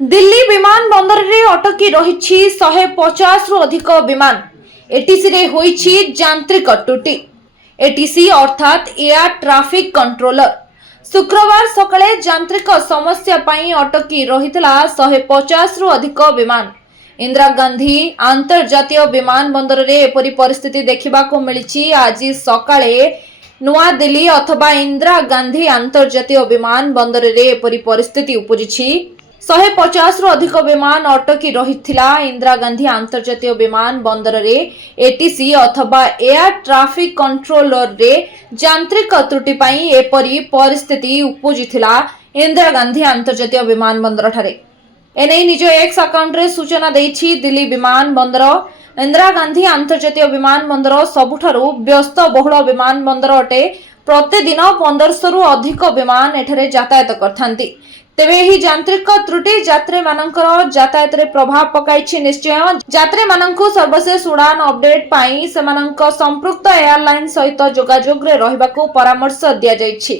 दिल्ली विमान बंदर रे अटकी रही 150 रु अधिक विमान। एटीसी रे होईछि यांत्रिक त्रुटि। एटीसी अर्थात एयर ट्रैफिक कंट्रोलर शुक्रवार सकाळे यांत्रिक समस्या पई अटकी रहितला 150 रु अधिक विमान। इंदिरा गांधी अंतर्जातीय विमान बंदर रे एपरी परिस्थिति देखिबाको मिलिछि। आज सकाळे नुआ दिल्ली अथवा इंदिरा गांधी अंतर्जातीय विमान बंदर रे एपरी परिस्थिति उपजिछि। 150 रु अधिक विमान अटकी रहिथिला इंदिरा गांधी अंतर्जातीय विमान बंदर रे एटीसी अथवा एयर ट्रैफिक कंट्रोलर रे यांत्रिक त्रुटि पई एपरी परिस्थिति उपजिथिला इंदिरा गांधी अंतर्जातीय विमान बंदर ठारे। एने निज एक्स अकाउंट रे सूचना देछि दिल्ली विमान बंदर। इंदिरा गांधी अंतर्जातीय विमान बंदर सबुठारु व्यस्त बहुल विमान बंदर अटे। प्रतिदिन 1500 रु अधिक विमान एठारे यातायात करथांती। तेबे ही यांत्रिक त्रुटि यात्री मानकर यातायात रे प्रभाव पकाइछि। निश्चय यात्री मानकु सर्वशेष उड़ान अपडेट पाई सेमानक संपृक्त एयरलाइन सहित जोगाजोग रे रहिबाकू परामर्श दिया जाइछि।